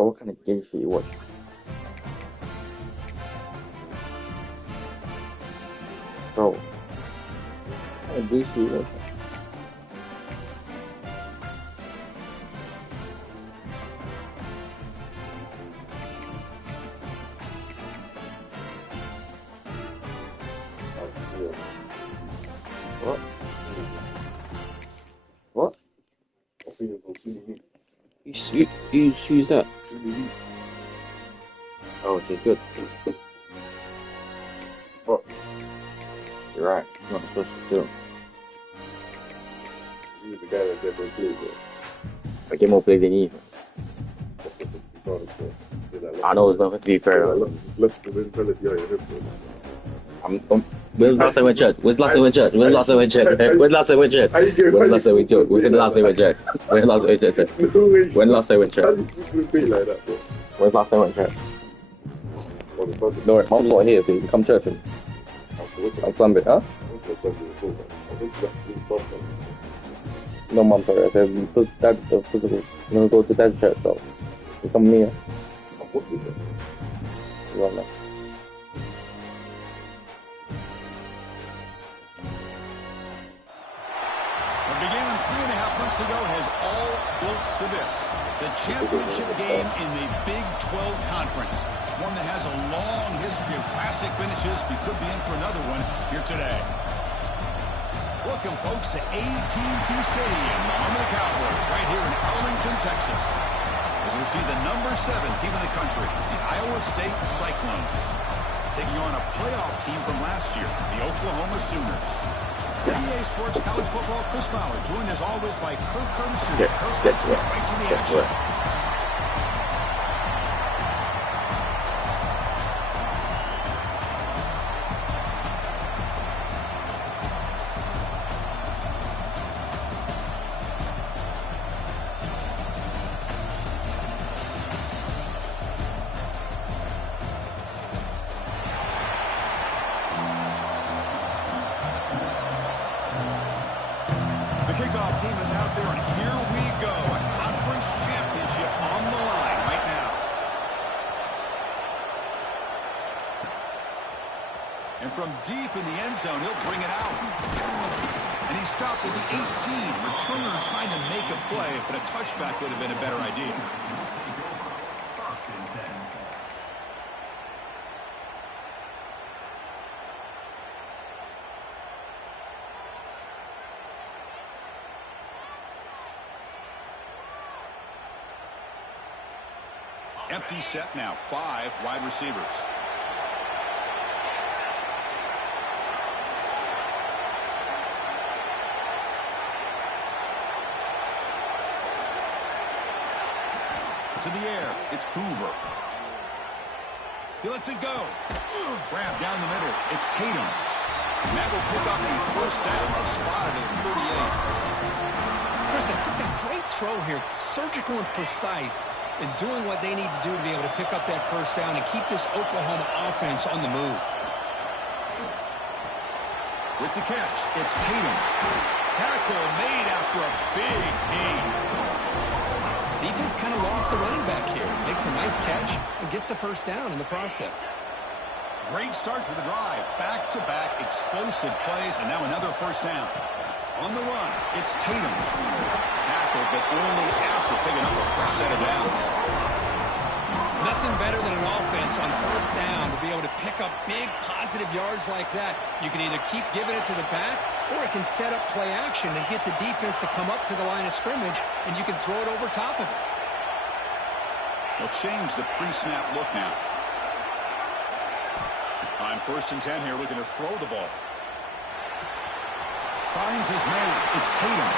Bro, what kind of gay shit you watch? Bro, what kind of gay shit you watch? What? What? I think it's on CBD. Who's that? CBD. Oh, okay, good. What? You're right. It's not supposed to still. He's the guy that get those plays, bro. I get more play than you. I know it's nothing to be fair. Let's prevent penalty on your hip, bro. When's the last time we went church? When's the last time we went church? When's the last time we went church? When's the last time we went church? When's the last time we went church? When's the last time we went church? When's the last time we went church? When's the last time we went church? How do you play like that, bro? When's the last time we went church? No, mom's not here, so you can come church on Sunday, huh? No, mom, sorry. I said, dad's the physical. You want to go to dad's church, though? You come with me, yeah? You want that? Began 3.5 months ago has all built to this. The championship game in the Big 12 Conference. One that has a long history of classic finishes. We could be in for another one here today. Welcome, folks, to AT&T Stadium, home of the Cowboys, right here in Arlington, Texas. As we see the number 7 team in the country, the Iowa State Cyclones, taking on a playoff team from last year, the Oklahoma Sooners. NBA Sports College Football, Chris Fowler, joined as always by Kirk Curtis. Let's get right to the action. The kickoff team is out there, and here we go. A conference championship on the line right now. And from deep in the end zone, he'll bring it out. And he stopped at the 18. Returner trying to make a play, but a touchback would have been a better idea. Empty set now, 5 wide receivers. To the air, it's Hoover. He lets it go. Grab down the middle, it's Tatum. And that will pick up a first down, spotted at 38. Chris, just a great throw here, surgical and precise in doing what they need to do to be able to pick up that first down and keep this Oklahoma offense on the move. With the catch, it's Tatum. Tackle made after a big gain. Defense kind of lost the running back here. Makes a nice catch and gets the first down in the process. Great start to the drive. Back-to-back explosive plays, and now another first down. On the run, it's Tatum. Tackle, but only after picking up a fresh set of downs. Nothing better than an offense on first down to be able to pick up big positive yards like that. You can either keep giving it to the back, or it can set up play action and get the defense to come up to the line of scrimmage, and you can throw it over top of it. They'll change the pre-snap look now. On 1st and 10 here, looking to throw the ball. Finds his man. It's Tatum.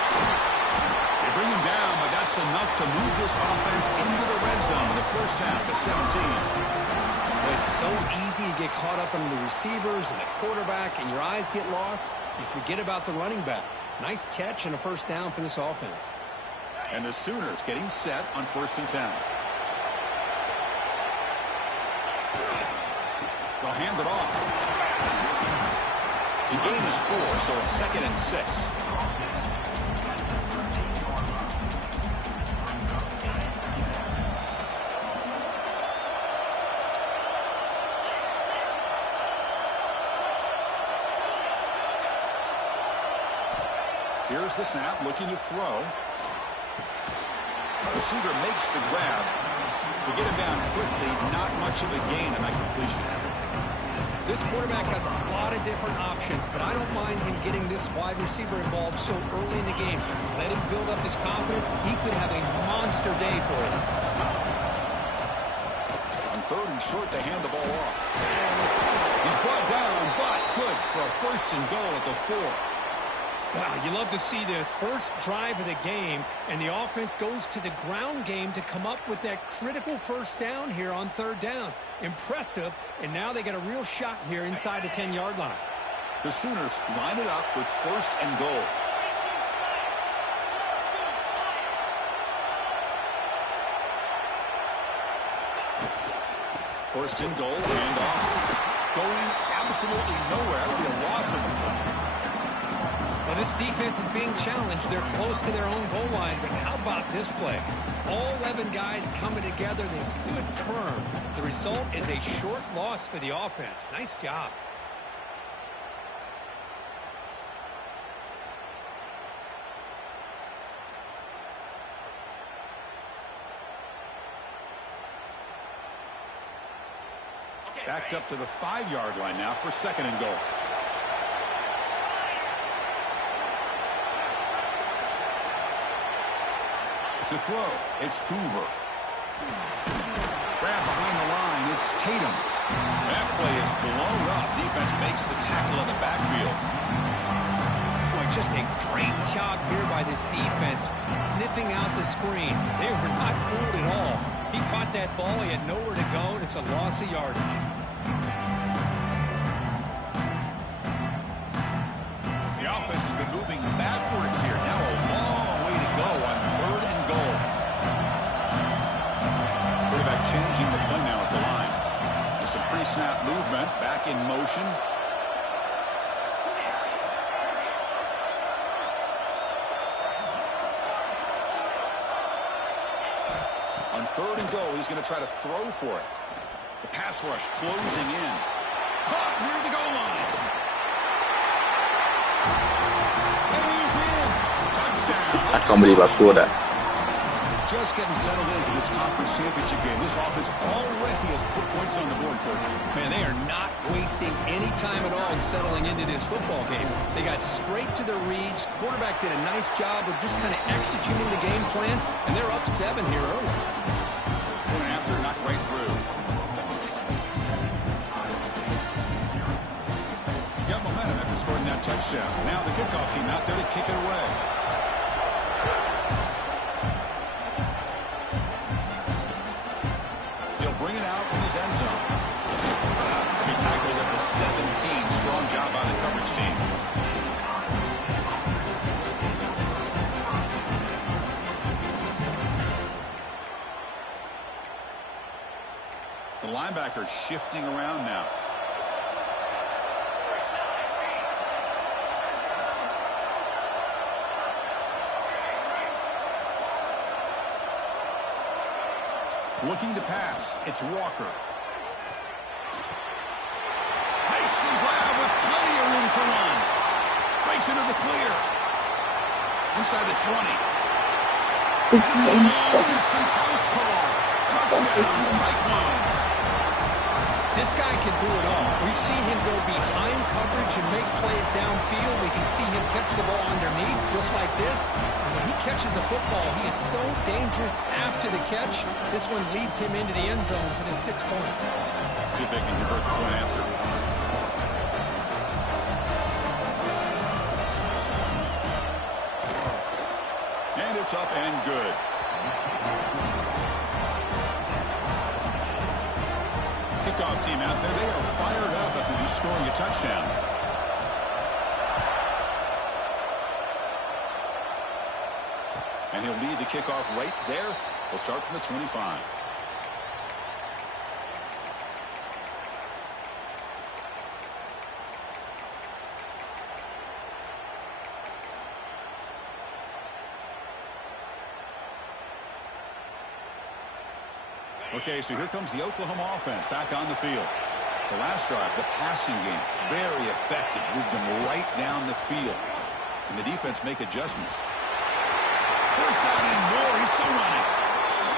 They bring him down, but that's enough to move this offense into the red zone with the first down to 17. Well, it's so easy to get caught up in the receivers and the quarterback, and your eyes get lost. You forget about the running back. Nice catch and a first down for this offense. And the Sooners getting set on 1st and 10. They'll hand it off. The gain is 4, so it's 2nd and 6. Here's the snap, looking to throw. Receiver makes the grab. To get him down quickly, not much of a gain on that completion. This quarterback has a lot of different options, but I don't mind him getting this wide receiver involved so early in the game. Let him build up his confidence. He could have a monster day for you. On 3rd and short, they hand the ball off. He's brought down, but good for a 1st and goal at the 4. Wow, you love to see this. First drive of the game, and the offense goes to the ground game to come up with that critical 1st down here on 3rd down. Impressive, and now they got a real shot here inside the 10-yard line. The Sooners line it up with 1st and goal. First and goal, handoff. Going absolutely nowhere. That'll be a loss of a play. Well, this defense is being challenged. They're close to their own goal line, but how about this play? All 11 guys coming together. They stood firm. The result is a short loss for the offense. Nice job. Backed up to the 5-yard line now for 2nd and goal. To throw, it's Hoover. Grab behind the line, it's Tatum. That play is blown up. Defense makes the tackle in the backfield. Boy, just a great job here by this defense, sniffing out the screen. They were not fooled at all. He caught that ball, he had nowhere to go, and it's a loss of yardage. The offense has been moving backwards here. Now a long way to go on 3rd and goal. Quarterback changing the play now at the line. There's some pre-snap movement. Back in motion. On 3rd and goal, he's going to try to throw for it. The pass rush closing in. Caught near the goal line. And he's in. Touchdown. I can't believe I scored that. Just getting settled in for this conference championship game. This offense already has put points on the board, Courtney. Man, they are not wasting any time at all in settling into this football game. They got straight to the reads. Quarterback did a nice job of just kind of executing the game plan, and they're up 7 here early. Going after, knocked right through. Got momentum after scoring that touchdown. Now the kickoff team out there to kick it away. He'll bring it out from his end zone. He tackled at the 17. Strong job by the coverage team. The linebacker shifting around now. Looking to pass. It's Walker. Makes the grab with plenty of room to run. Breaks into the clear. Inside the 20. Distance house call. Touchdown Cyclones. This guy can do it all. We've seen him go behind coverage and make plays downfield. We can see him catch the ball underneath just like this. And when he catches a football, he is so dangerous after the catch. This one leads him into the end zone for the 6 points. See if they can convert the point after. And it's up and good. Kickoff team out there. They are fired up after just scoring a touchdown. And he'll lead the kickoff right there. He'll start from the 25. Okay, so here comes the Oklahoma offense back on the field. The last drive, the passing game, very effective. Moved them right down the field. and the defense make adjustments. First down and more. He's still running.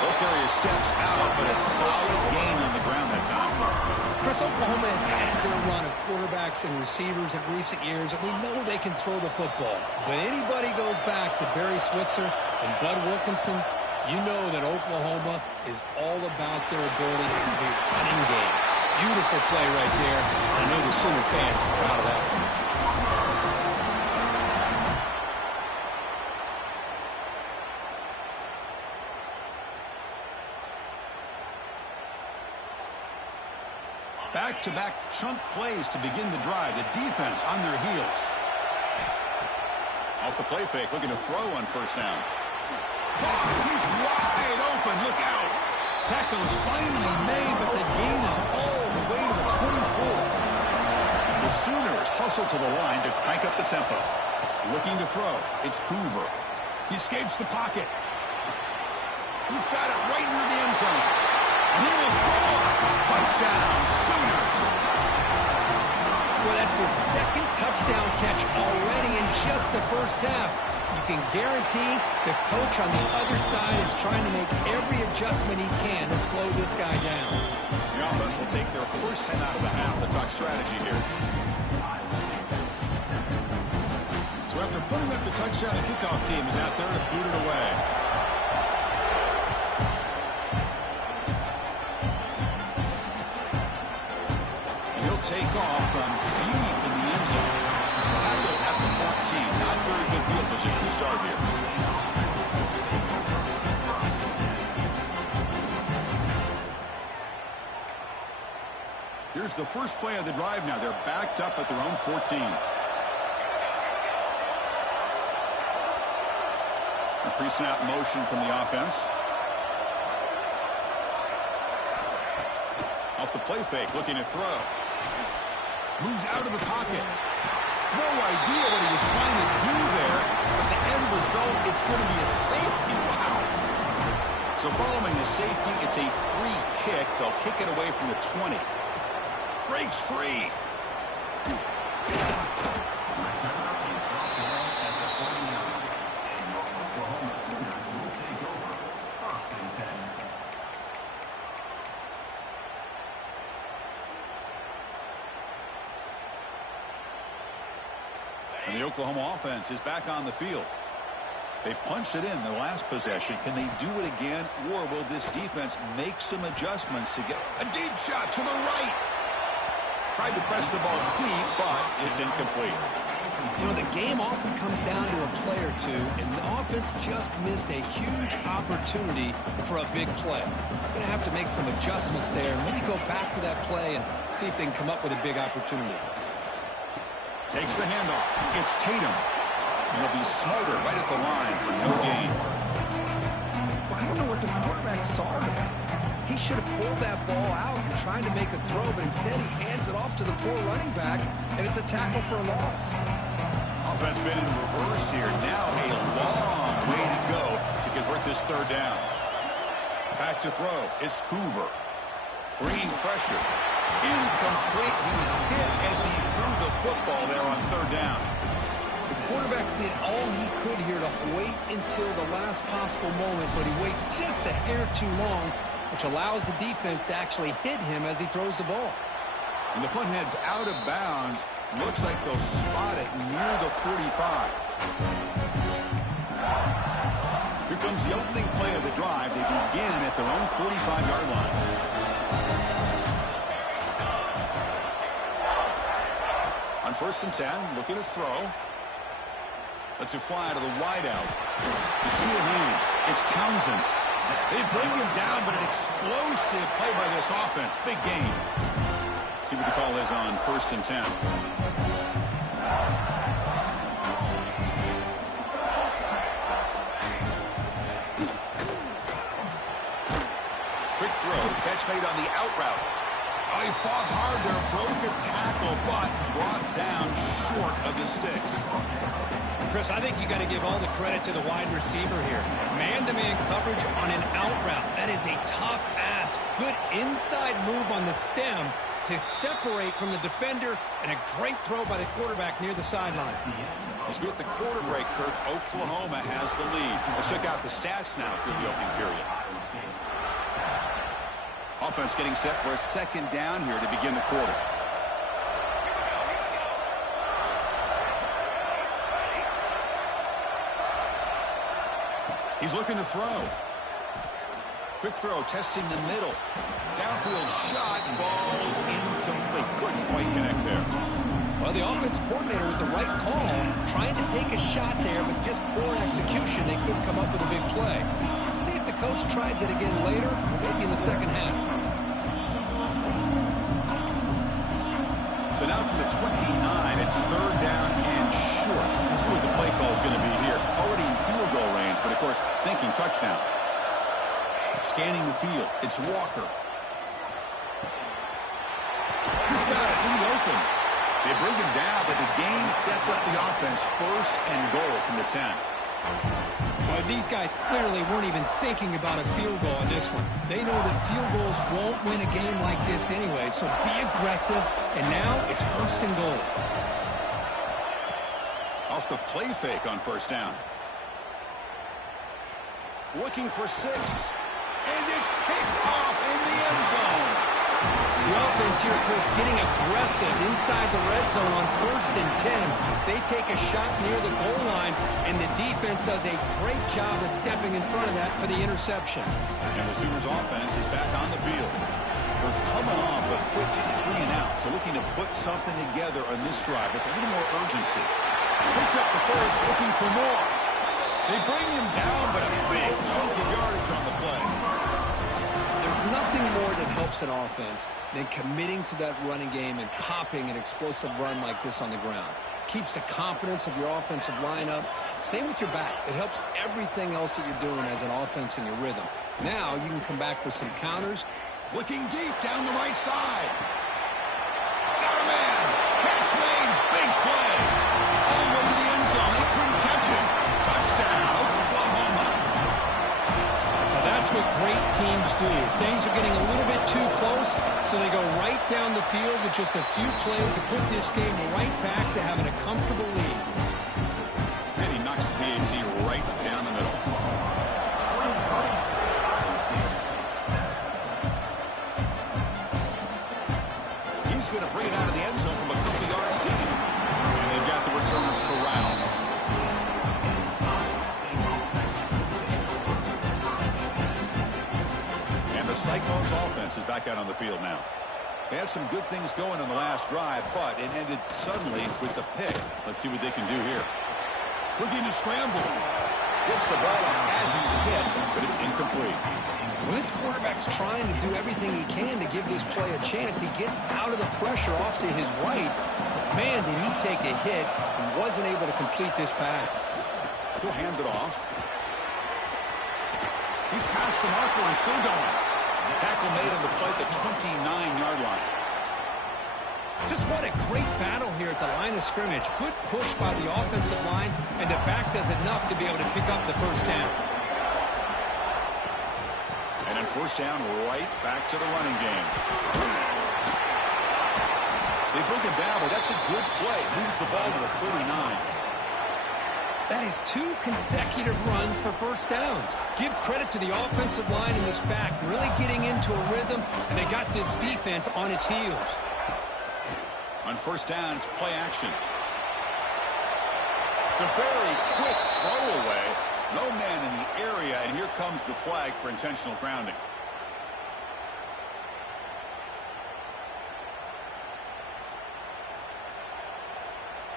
Both areas steps out, but a solid gain on the ground that time. Chris, Oklahoma has had their run of quarterbacks and receivers in recent years, and we know they can throw the football. But anybody goes back to Barry Switzer and Bud Wilkinson, you know that Oklahoma is all about their ability to have a running game. Beautiful play right there. I know the Sooner fans are proud of that one. Back-to-back chunk plays to begin the drive. The defense on their heels. Off the play fake, looking to throw on first down. Oh, he's wide open. Look out. Tackle is finally made, but the gain is all the way to the 24. The Sooners hustle to the line to crank up the tempo. Looking to throw. It's Hoover. He escapes the pocket. He's got it right near the end zone. And he will score. Touchdown, Sooners. Well, that's his second touchdown catch already in just the first half. You can guarantee the coach on the other side is trying to make every adjustment he can to slow this guy down. The offense will take their first 10 out of the half to talk strategy here. So after putting up the touchdown, the kickoff team is out there to boot it away. Take off from deep in the end zone. Tackled at the 14. Not very good field position to start here. Here's the first play of the drive now. They're backed up at their own 14. A pre-snap motion from the offense. Off the play fake, looking to throw. Moves out of the pocket. No idea what he was trying to do there, but the end result, it's going to be a safety. Wow. So following the safety, it's a free kick. They'll kick it away from the 20. Breaks free. And the Oklahoma offense is back on the field. They punched it in the last possession. Can they do it again, or will this defense make some adjustments to get a deep shot to the right? Tried to press the ball deep, but it's incomplete. You know, the game often comes down to a play or two, and the offense just missed a huge opportunity for a big play. They're going to have to make some adjustments there and maybe go back to that play and see if they can come up with a big opportunity. Takes the handoff. It's Tatum. And he'll be smothered right at the line for no gain. Well, I don't know what the quarterback saw there. He should have pulled that ball out and tried to make a throw, but instead he hands it off to the poor running back, and it's a tackle for a loss. Offense been in reverse here. Now a long way to go to convert this third down. Back to throw. It's Hoover. Bringing pressure. Incomplete. He was hit as he threw the football there on third down. The quarterback did all he could here to wait until the last possible moment, but he waits just a hair too long, which allows the defense to actually hit him as he throws the ball. And the punt heads out of bounds. Looks like they'll spot it near the 45. Here comes the opening play of the drive. They begin at their own 45-yard line. On 1st and 10, looking to throw. Lets it fly to the wideout. The sure hands. It's Townsend. They bring him down, but an explosive play by this offense. Big game. See what the call is on 1st and 10. Quick throw. Catch made on the out route. Oh, he fought hard there. Broke a tackle, but brought down short of the sticks. Chris, I think you got to give all the credit to the wide receiver here. Man-to-man coverage on an out route. That is a tough ask. Good inside move on the stem, to separate from the defender, and a great throw by the quarterback near the sideline. As we hit the quarter break, Kirk, Oklahoma has the lead. Let's check out the stats now through the opening period. Offense getting set for a second down here to begin the quarter. He's looking to throw. Quick throw, testing the middle. Downfield shot, falls incomplete. Couldn't quite connect there. Well, the offense coordinator with the right call, trying to take a shot there, but just poor execution. They couldn't come up with a big play. Let's see if the coach tries it again later, or maybe in the second half. So now from the 29, it's third down and short. Let's see what the play call is going to be here. Already in field goal range, but of course, thinking touchdown. Scanning the field, it's Walker. He's got it in the open. They bring him down, but the game sets up the offense first and goal from the 10. Well, these guys clearly weren't even thinking about a field goal in this one. They know that field goals won't win a game like this anyway, so be aggressive, and now it's first and goal. Off the play fake on first down. Looking for 6. And it's picked off in the end zone. The offense here, Chris, getting aggressive inside the red zone on first and 10. They take a shot near the goal line, and the defense does a great job of stepping in front of that for the interception. And the Sooners offense is back on the field. They're coming off a quick 3 and out, so looking to put something together on this drive with a little more urgency. Picks up the first, looking for more. They bring him down, but a big chunk of yardage on the play. There's nothing more that helps an offense than committing to that running game and popping an explosive run like this on the ground. Keeps the confidence of your offensive lineup. Same with your back. It helps everything else that you're doing as an offense in your rhythm. Now you can come back with some counters. Looking deep down the right side. Got a man. Catch made. Big play. All the way to the end zone. They couldn't catch him. Touchdown, Oklahoma. Now that's what great teams do. Things are getting a little bit too close, so they go right down the field with just a few plays to put this game right back to having a comfortable lead. And he knocks the PAT right down the middle. He's going to bring it out of the end zone from a couple yards deep. And they've got the returner corralled. The Cyclones offense is back out on the field now. They had some good things going on the last drive, but it ended suddenly with the pick. Let's see what they can do here. Looking to scramble. Gets the ball up as he's hit, but it's incomplete. Well, this quarterback's trying to do everything he can to give this play a chance. He gets out of the pressure off to his right. But man, did he take a hit and wasn't able to complete this pass. He'll hand it off. He's past the marker and still going. Tackle made on the play at the 29-yard line. Just what a great battle here at the line of scrimmage. Good push by the offensive line, and the back does enough to be able to pick up the first down. And then first down, right back to the running game. They bring him down, but that's a good play. Moves the ball to the 39. That is 2 consecutive runs for first downs. Give credit to the offensive line and this back, really getting into a rhythm, and they got this defense on its heels. On first down, it's play action. It's a very quick throwaway. No man in the area, and here comes the flag for intentional grounding.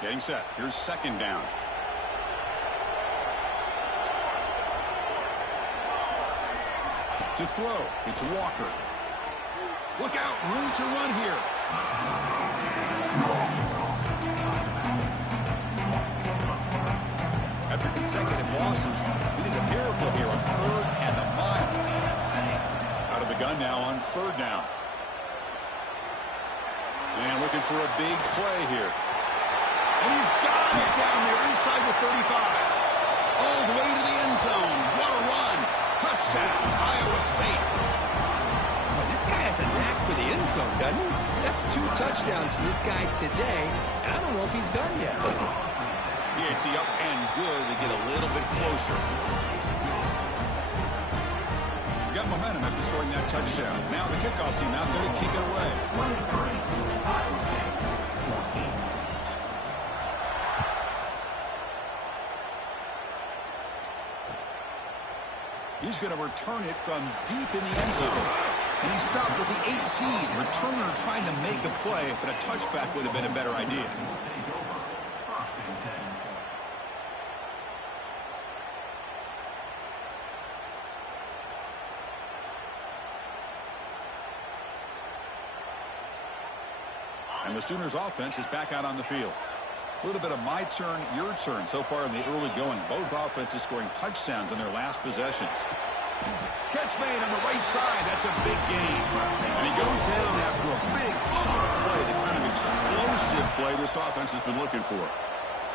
Getting set. Here's second down. To throw, it's Walker. Look out, room to run here. After consecutive losses, we need a miracle here on 3rd and a mile. Out of the gun now on 3rd down. And looking for a big play here. And he's got it down there inside the 35. All the way to the end zone. What a run. Touchdown, Iowa State. Well, This guy has a knack for the end zone, doesn't he? That's 2 touchdowns for this guy today. I don't know if he's done yet. Yeah, it's up and good to get a little bit closer. Got momentum after scoring that touchdown. Now the kickoff team out there to kick it away. He's going to return it from deep in the end zone. And he stopped with the 18. Returner trying to make a play, but a touchback would have been a better idea. And the Sooners offense is back out on the field. A little bit of my turn, your turn so far in the early going. Both offenses scoring touchdowns on their last possessions. Catch made on the right side. That's a big gain. And he goes down after a big chunk play, the kind of explosive play this offense has been looking for.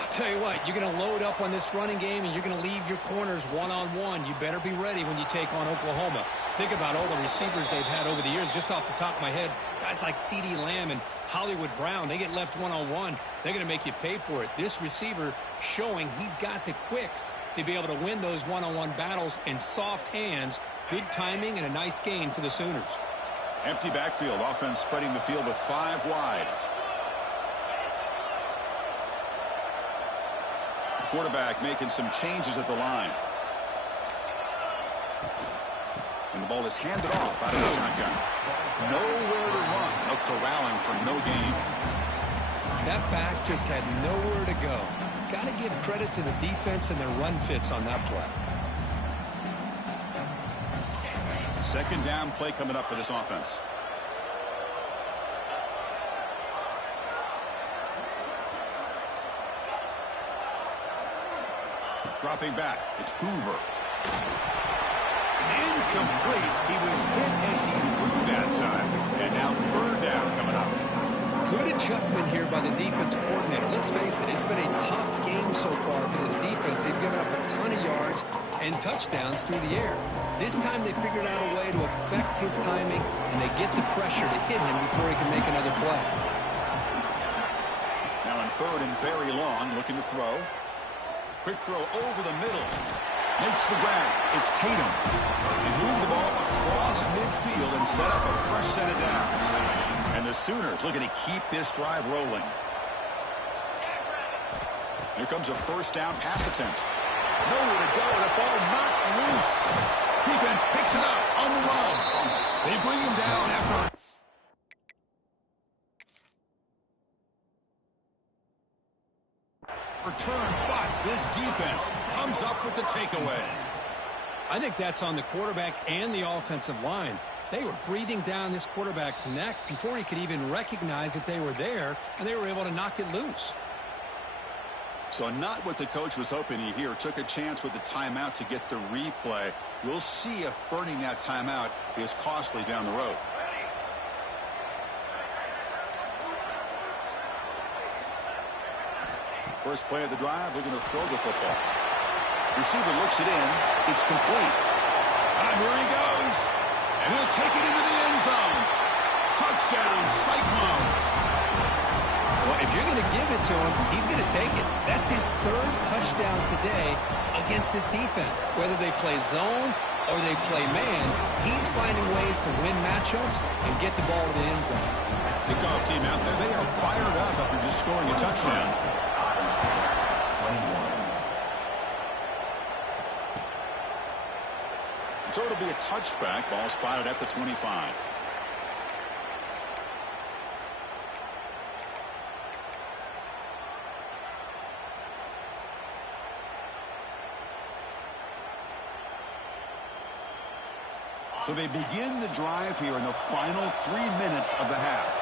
I'll tell you what, you're going to load up on this running game and you're going to leave your corners one-on-one. You better be ready when you take on Oklahoma. Think about all the receivers they've had over the years. Just off the top of my head, guys like CeeDee Lamb and Hollywood Brown, they get left one-on-one. They're going to make you pay for it. This receiver showing he's got the quicks to be able to win those one-on-one battles in soft hands. Good timing and a nice gain for the Sooners. Empty backfield. Offense spreading the field with 5 wide. Quarterback making some changes at the line. And the ball is handed off out of the shotgun. Nowhere to run. No corralling for no gain. That back just had nowhere to go. Got to give credit to the defense and their run fits on that play. Second down play coming up for this offense. Dropping back. It's Hoover. It's incomplete. He was hit as he threw that time. And now third down coming up. Good adjustment here by the defensive coordinator. Let's face it, it's been a tough game so far for this defense. They've given up a ton of yards and touchdowns through the air. This time they figured out a way to affect his timing, and they get the pressure to hit him before he can make another play. Now in third and very long, looking to throw. Quick throw over the middle. Makes the grab. It's Tatum. They move the ball across midfield and set up a fresh set of downs. And the Sooners looking to keep this drive rolling. Here comes a first down pass attempt. Nowhere to go. The ball knocked loose. Defense picks it up on the run. They bring him down after... return, but this defense comes up with the takeaway. I think that's on the quarterback and the offensive line. They were breathing down this quarterback's neck before he could even recognize that they were there, and they were able to knock it loose. So not what the coach was hoping to hear. Took a chance with the timeout to get the replay. We'll see if burning that timeout is costly down the road. First play of the drive, they're going to throw the football. Receiver looks it in. It's complete. Here he goes. And he'll take it into the end zone. Touchdown, Cyclones. Well, if you're going to give it to him, he's going to take it. That's his third touchdown today against this defense. Whether they play zone or they play man, he's finding ways to win matchups and get the ball to the end zone. Kickoff team out there, they are fired up after just scoring a touchdown. So it'll be a touchback. Ball spotted at the 25. So they begin the drive here in the final 3 minutes of the half.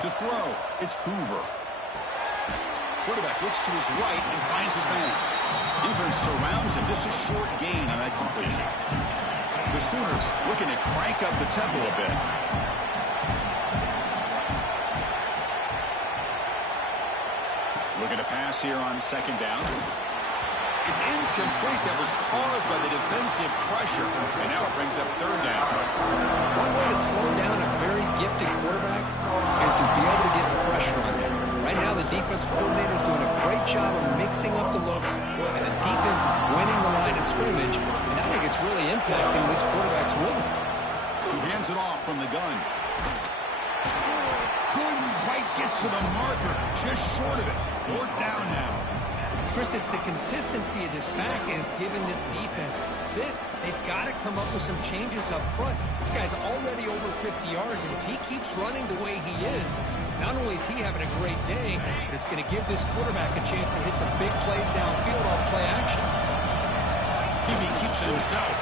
To throw, it's Hoover. Quarterback looks to his right and finds his man. Defense surrounds him. Just a short gain on that completion. The Sooners looking to crank up the tempo a bit. Looking to pass here on second down. It's incomplete. That was caused by the defensive pressure. And now it brings up third down. One way to slow down a very gifted quarterback is to be able to get pressure on him. Right now, the defense coordinator is doing a great job of mixing up the looks, and the defense is winning the line of scrimmage, and I think it's really impacting this quarterback's rhythm. He hands it off from the gun. Couldn't quite get to the marker, just short of it. Fourth down now. Chris, it's the consistency of this back is giving this defense fits. They've got to come up with some changes up front. This guy's already over 50 yards, and if he keeps running the way he is, not only is he having a great day, but it's going to give this quarterback a chance to hit some big plays downfield off play action. He keeps it himself.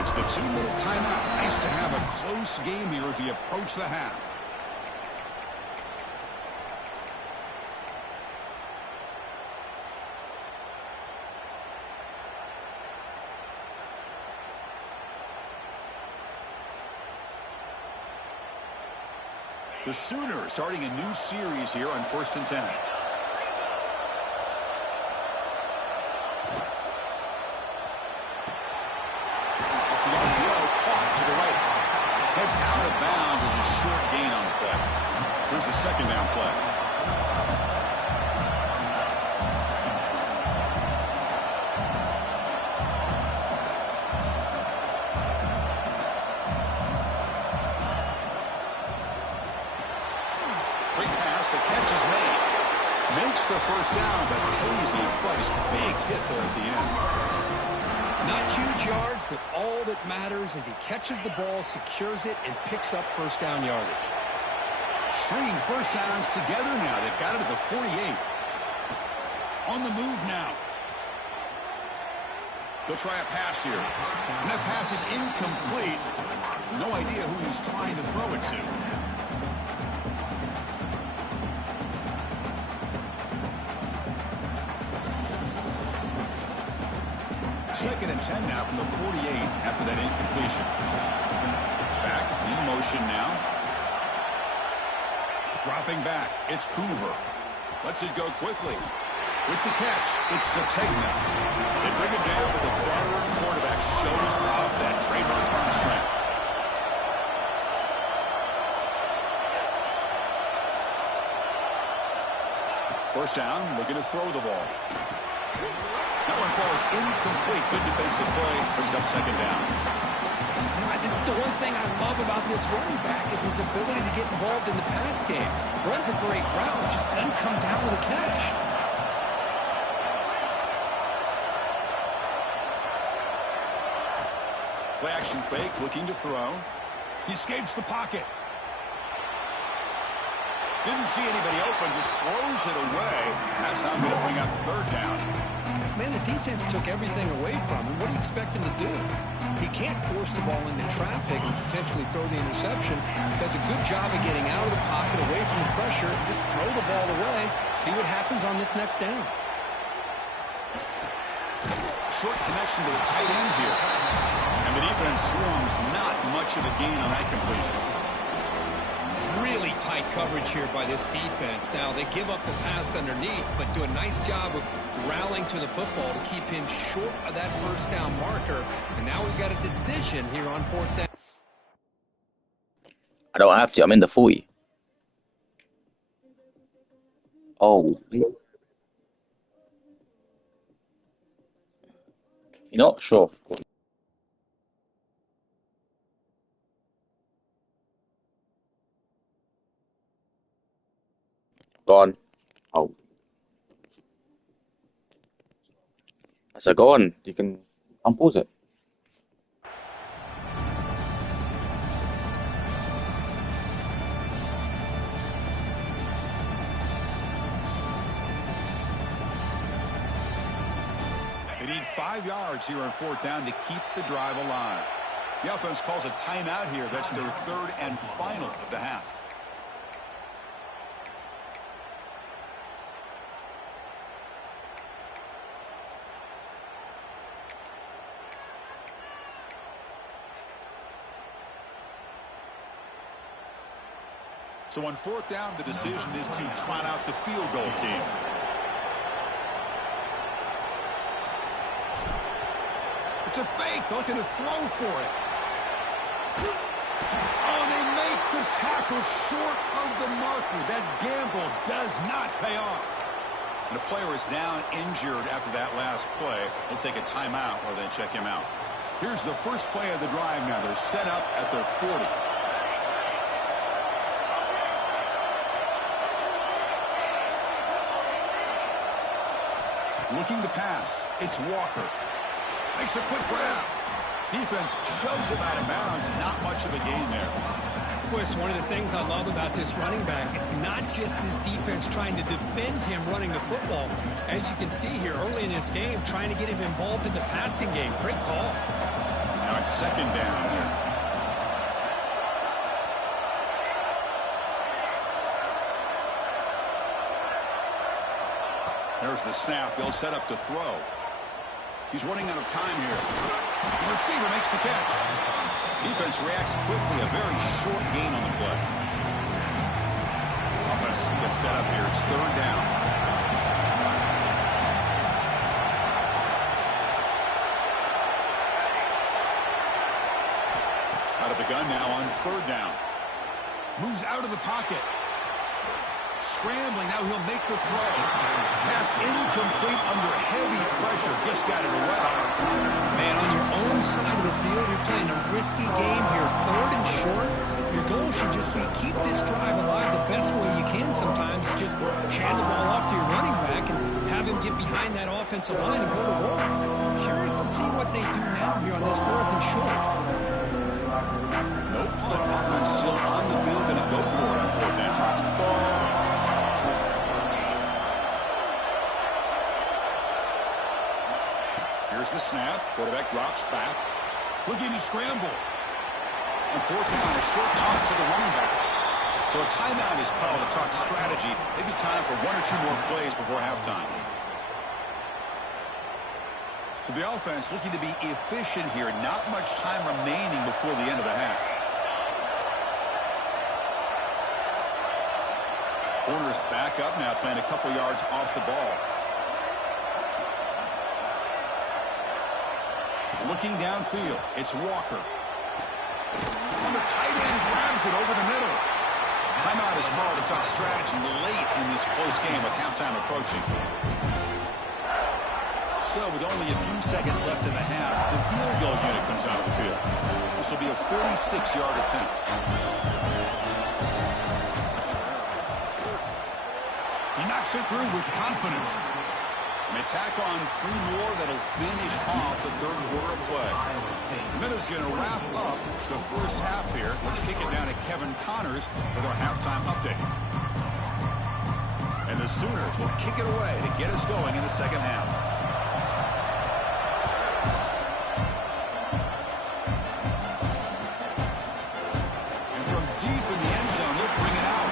It's the 2-minute timeout. Nice to have a close game here as we approach the half. The Sooners starting a new series here on 1st and 10. Heads out of bounds as a short gain on the play. Here's the second down play. Quick pass, the catch is made. Makes the first down, but pays a price. Big hit there at the end. Not huge yards, but all that matters is he catches the ball, secures it, and picks up first down yardage. Stringing first downs together now. They've got it at the 48. On the move now. They'll try a pass here. And that pass is incomplete. No idea who he's trying to throw it to. Second and 10 now from the 48 after that incompletion. Back in motion now. Dropping back. It's Hoover. Lets it go quickly. With the catch, it's Sategna. They bring it down, but the veteran quarterback shows off that trademark arm strength. First down, looking to throw the ball. That one falls incomplete. Good defensive play. Brings up second down. You know, this is the one thing I love about this running back is his ability to get involved in the pass game. Runs a great route, just doesn't come down with a catch. Play action fake, looking to throw. He escapes the pocket. Didn't see anybody open, just throws it away. That's not going to bring up third down. Man, the defense took everything away from him. What do you expect him to do? He can't force the ball into traffic and potentially throw the interception. Does a good job of getting out of the pocket, away from the pressure, just throw the ball away, see what happens on this next down. Short connection to the tight end here. And the defense swarms, not much of a gain on that completion. Really tight coverage here by this defense. Now, they give up the pass underneath, but do a nice job of rallying to the football to keep him short of that first down marker. And now we've got a decision here on fourth down. I don't have to. I'm in the 40. Oh. You're not sure. Go on. Oh. I said, go on. You can unpause it. They need 5 yards here on fourth down to keep the drive alive. The offense calls a timeout here. That's their third and final of the half. So on fourth down, the decision is to trot out the field goal team. It's a fake. They're looking to throw for it. Oh, they make the tackle short of the marker. That gamble does not pay off. And a player is down injured after that last play. They'll take a timeout or then check him out. Here's the first play of the drive now. They're set up at their 40. Looking to pass. It's Walker. Makes a quick grab. Defense shoves it out of bounds. Not much of a gain there. Chris, one of the things I love about this running back, it's not just this defense trying to defend him running the football. As you can see here early in this game, trying to get him involved in the passing game. Great call. Now it's second down here. There's the snap. They'll set up to throw. He's running out of time here. The receiver makes the catch. Defense reacts quickly. A very short gain on the play. Offense gets set up here. It's third down. Out of the gun now on third down. Moves out of the pocket. Scrambling. Now he'll make the throw. Pass incomplete under heavy pressure. Just got it away. Man, on your own side of the field, you're playing a risky game here. Third and short. Your goal should just be keep this drive alive the best way you can sometimes. Just hand the ball off to your running back and have him get behind that offensive line and go to work. Curious to see what they do now here on this fourth and short. No punt. Offense still on the field. Going to go for it on fourth down. Here's the snap. Quarterback drops back. Looking to scramble. On fourth down, a short toss to the running back. So a timeout is called to talk strategy. Maybe time for one or two more plays before halftime. So the offense looking to be efficient here. Not much time remaining before the end of the half. Corners back up now, playing a couple yards off the ball. Looking downfield, it's Walker. On the tight end, grabs it over the middle. Timeout is called to talk strategy late in this close game with halftime approaching. So with only a few seconds left in the half, the field goal unit comes out of the field. This will be a 46-yard attempt. He knocks it through with confidence. An attack on 3 more that'll finish off the third quarter of play. The Minnows going to wrap up the first half here. Let's kick it down to Kevin Connors with our halftime update. And the Sooners will kick it away to get us going in the second half. And from deep in the end zone, they'll bring it out.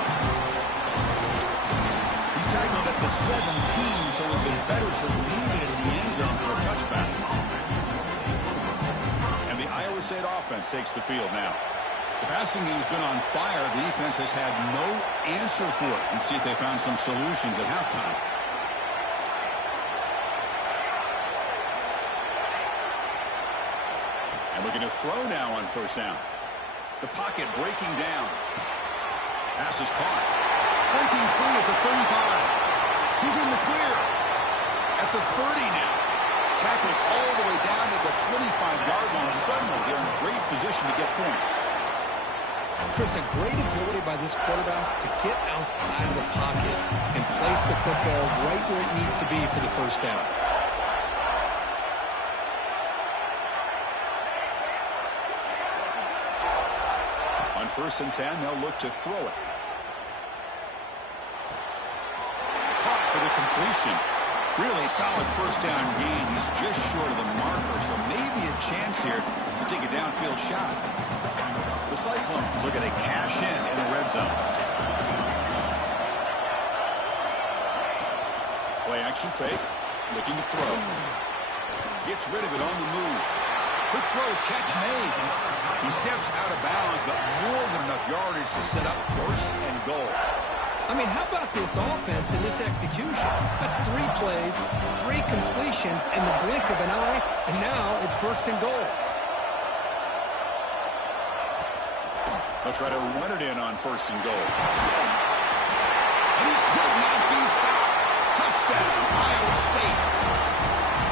He's tackled at the 17, so it would have been better to leave it in the end zone for a touchback. And the Iowa State offense takes the field now. The passing game's been on fire. The defense has had no answer for it. And see if they found some solutions at halftime. And looking to throw now on first down. The pocket breaking down. Pass is caught. Breaking free at the 35. He's in the clear. At the 30 now. Tackled all the way down to the 25-yard line. Suddenly, they're in great position to get points. Chris, a great ability by this quarterback to get outside of the pocket and place the football right where it needs to be for the first down. On 1st and 10, they'll look to throw it. Caught for the completion. Really solid first down gain. He's just short of the marker, so maybe a chance here to take a downfield shot. The Cyclones looking to cash in the red zone. Play action fake. Looking to throw. Gets rid of it on the move. Quick throw, catch made. He steps out of bounds, but more than enough yardage to set up first and goal. I mean, how about this offense and this execution? That's 3 plays, 3 completions in the blink of an eye, and now it's first and goal. They'll try to run it in on first and goal. And he could not be stopped. Touchdown, Iowa State.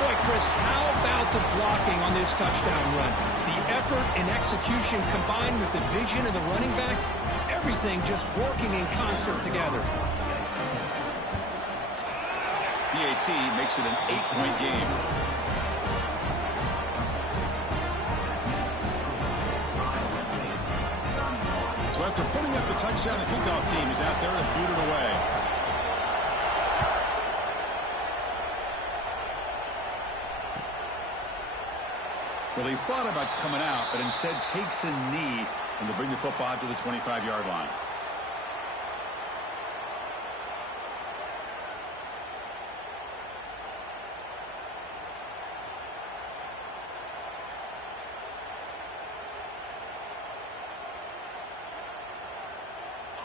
Boy, Chris, how about the blocking on this touchdown run? The effort and execution combined with the vision of the running back, everything just working in concert together. PAT makes it an 8-point game. So after putting up the touchdown, the kickoff team is out there to boot it away. Well, he thought about coming out, but instead takes a knee and to bring the football to the 25-yard line.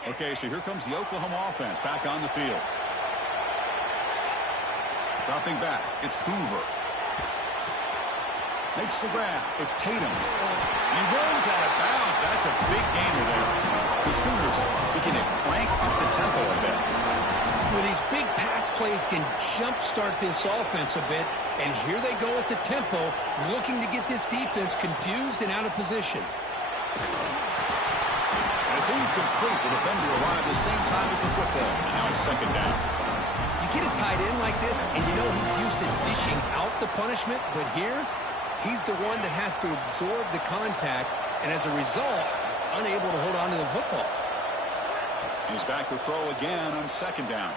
Okay, so here comes the Oklahoma offense back on the field. Dropping back, it's Hoover. Makes the grab. It's Tatum. He runs out of bounds. That's a big gainer there. The Sooners beginning to crank up the tempo a bit. Well, these big pass plays can jumpstart this offense a bit, and here they go at the tempo, looking to get this defense confused and out of position. And it's incomplete. The defender arrived the same time as the football. And now it's second down. You get a tight end like this, and you know he's used to dishing out the punishment, but here, he's the one that has to absorb the contact, and as a result, he's unable to hold on to the football. He's back to throw again on second down.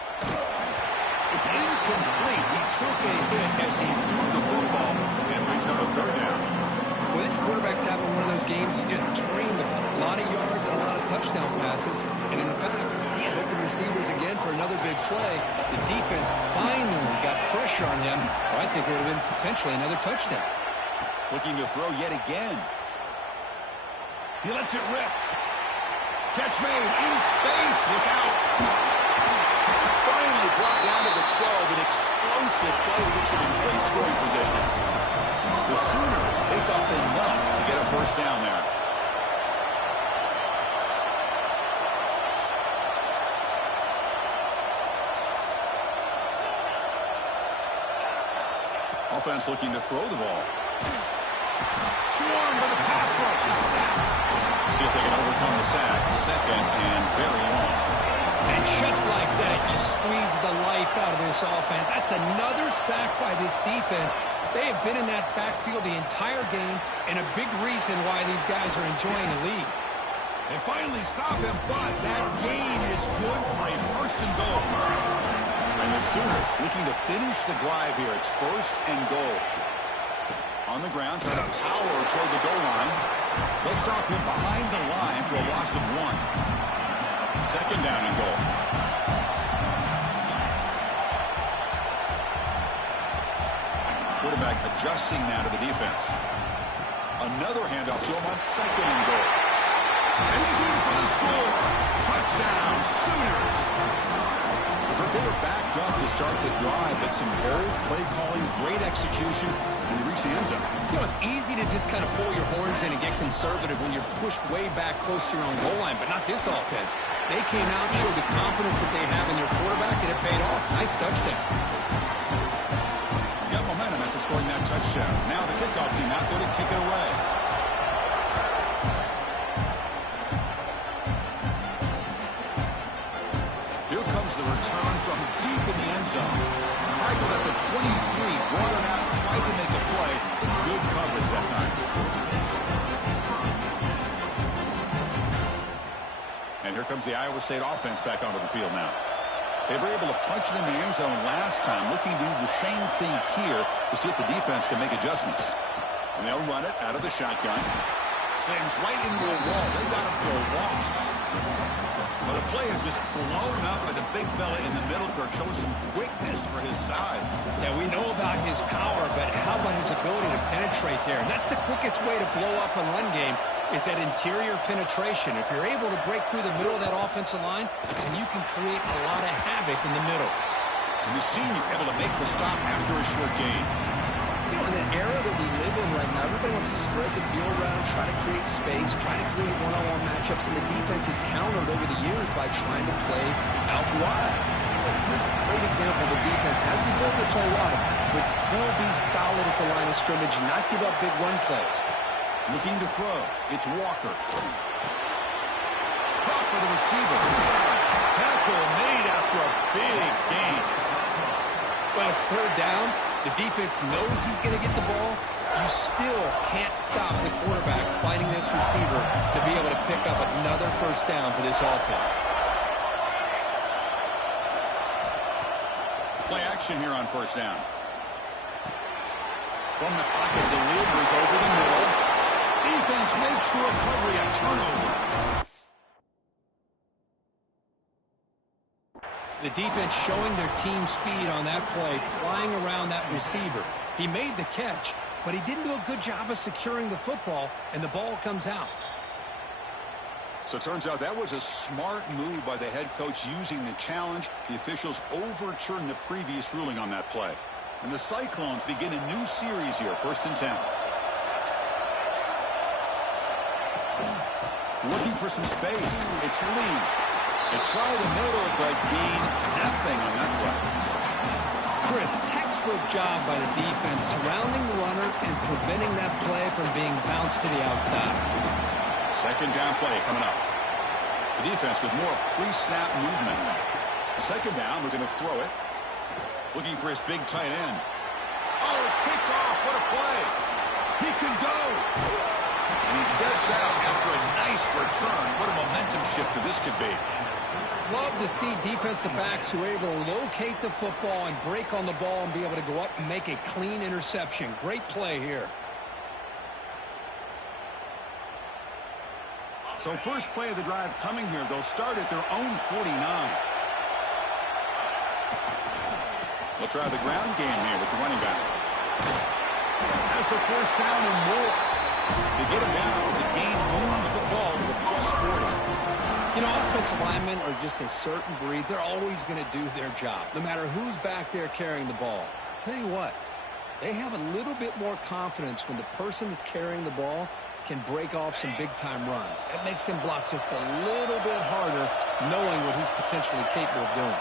It's incomplete. He took a hit as he threw the football and brings up a third down. Well, this quarterback's having one of those games you just dream about. A lot of yards and a lot of touchdown passes, and in fact, he had open receivers again for another big play. The defense finally got pressure on him, or I think it would have been potentially another touchdown. Looking to throw yet again. He lets it rip. Catch made in space. Look out. Finally brought down to the 12. An explosive play puts him in great scoring position. The Sooners pick up enough to get a first down there. Offense looking to throw the ball. Swarmed by the pass rush. He's sacked. See if they can overcome the sack. Second and very long. And just like that, you squeeze the life out of this offense. That's another sack by this defense. They have been in that backfield the entire game, and a big reason why these guys are enjoying the lead. They finally stop him, but that gain is good for a first and goal. And the Sooners looking to finish the drive here. It's first and goal. On the ground, trying to power toward the goal line. They'll stop him behind the line for a loss of 1. Second down and goal. Quarterback adjusting now to the defense. Another handoff to him on second and goal. And he's in for the score. Touchdown, Sooners. They were backed up to start the drive, but some bold play calling, great execution, and they reached the end zone. You know, it's easy to just kind of pull your horns in and get conservative when you're pushed way back close to your own goal line, but not this offense. They came out and showed the confidence that they have in their quarterback, and it paid off. Nice touchdown. Got momentum after scoring that touchdown. Now the kickoff team out there to kick it away. Here comes the return from deep in the end zone. Tackled at the 23, brought it out, tried to make a play. Good coverage that time. And here comes the Iowa State offense back onto the field now. They were able to punch it in the end zone last time, looking to do the same thing here to see if the defense can make adjustments. And they'll run it out of the shotgun. Sends right into a wall. They got him for a loss. But a play is just blown up by the big fella in the middle, Kirk, showing some quickness for his size. Yeah, we know about his power, but how about his ability to penetrate there? And that's the quickest way to blow up a run game, is that interior penetration. If you're able to break through the middle of that offensive line, then you can create a lot of havoc in the middle. And the senior able to make the stop after a short gain. You know, in the era that we live in right now, everybody wants to spread the field around, try to create space, try to create one-on-one matchups, and the defense is countered over the years by trying to play out wide. But here's a great example of the defense has the ability to play wide, but still be solid at the line of scrimmage and not give up big run plays. Looking to throw. It's Walker. Caught by the receiver. Tackle made after a big gain. Well, it's third down. The defense knows he's going to get the ball. You still can't stop the quarterback fighting this receiver to be able to pick up another first down for this offense. Play action here on first down. From the pocket, delivers over the middle. Defense makes the recovery, a turnover. The defense showing their team speed on that play, flying around that receiver. He made the catch, but he didn't do a good job of securing the football, and the ball comes out. So it turns out that was a smart move by the head coach using the challenge. The officials overturned the previous ruling on that play. And the Cyclones begin a new series here, 1st and 10. Looking for some space. It's Lee. They try the middle, but gain nothing on that play. Chris, textbook job by the defense surrounding the runner and preventing that play from being bounced to the outside. Second down play coming up. The defense with more pre-snap movement. Second down, we're going to throw it. Looking for his big tight end. Oh, it's picked off. What a play. He can go. And he steps out after a nice return. What a momentum shifter this could be. Love to see defensive backs who are able to locate the football and break on the ball and be able to go up and make a clean interception. Great play here. So first play of the drive coming here. They'll start at their own 49. They'll try the ground game here with the running back. Has the first down and more. They get him down. The game moves the ball to the plus 40. You know, offensive linemen are just a certain breed. They're always going to do their job, no matter who's back there carrying the ball. I'll tell you what, they have a little bit more confidence when the person that's carrying the ball can break off some big-time runs. That makes him block just a little bit harder, knowing what he's potentially capable of doing.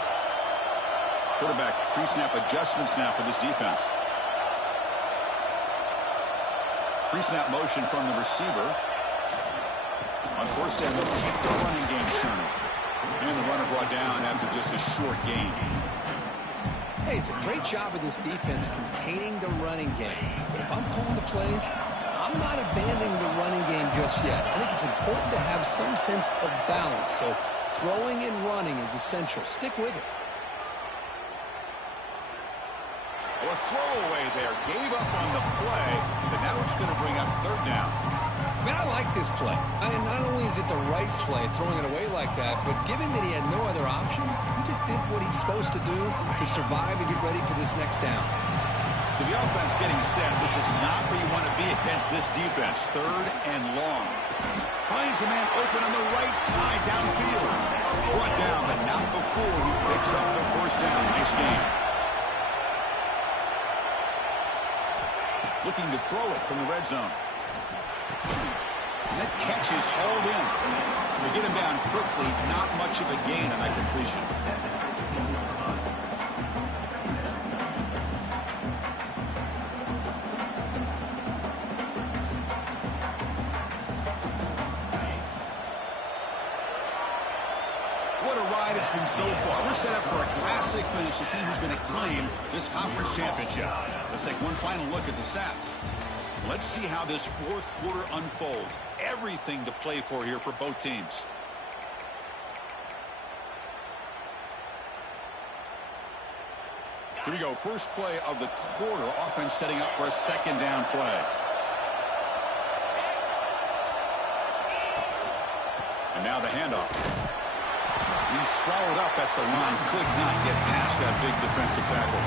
Quarterback pre-snap adjustments now for this defense. Pre-snap motion from the receiver. On first down, they'll keep the running game churning. And the runner brought down after just a short gain. Hey, it's a great job of this defense containing the running game. But if I'm calling the plays, I'm not abandoning the running game just yet. I think it's important to have some sense of balance. So throwing and running is essential. Stick with it. A throwaway there. Gave up on the play, but now it's going to bring up third down. Man, I like this play. I mean, not only is it the right play, throwing it away like that, but given that he had no other option, he just did what he's supposed to do to survive and get ready for this next down. So the offense getting set. This is not where you want to be against this defense. Third and long. Finds a man open on the right side downfield. Brought down, but not before he picks up the first down. Nice game. Looking to throw it from the red zone. And that catch is hauled in. We get him down quickly. Not much of a gain on that completion. What a ride it's been so far. We're set up for a classic finish to see who's going to claim this conference championship. Let's take one final look at the stats. Let's see how this fourth quarter unfolds. Everything to play for here for both teams. Here we go. First play of the quarter. Offense setting up for a second down play. And now the handoff. He's swallowed up at the line. Could not get past that big defensive tackle.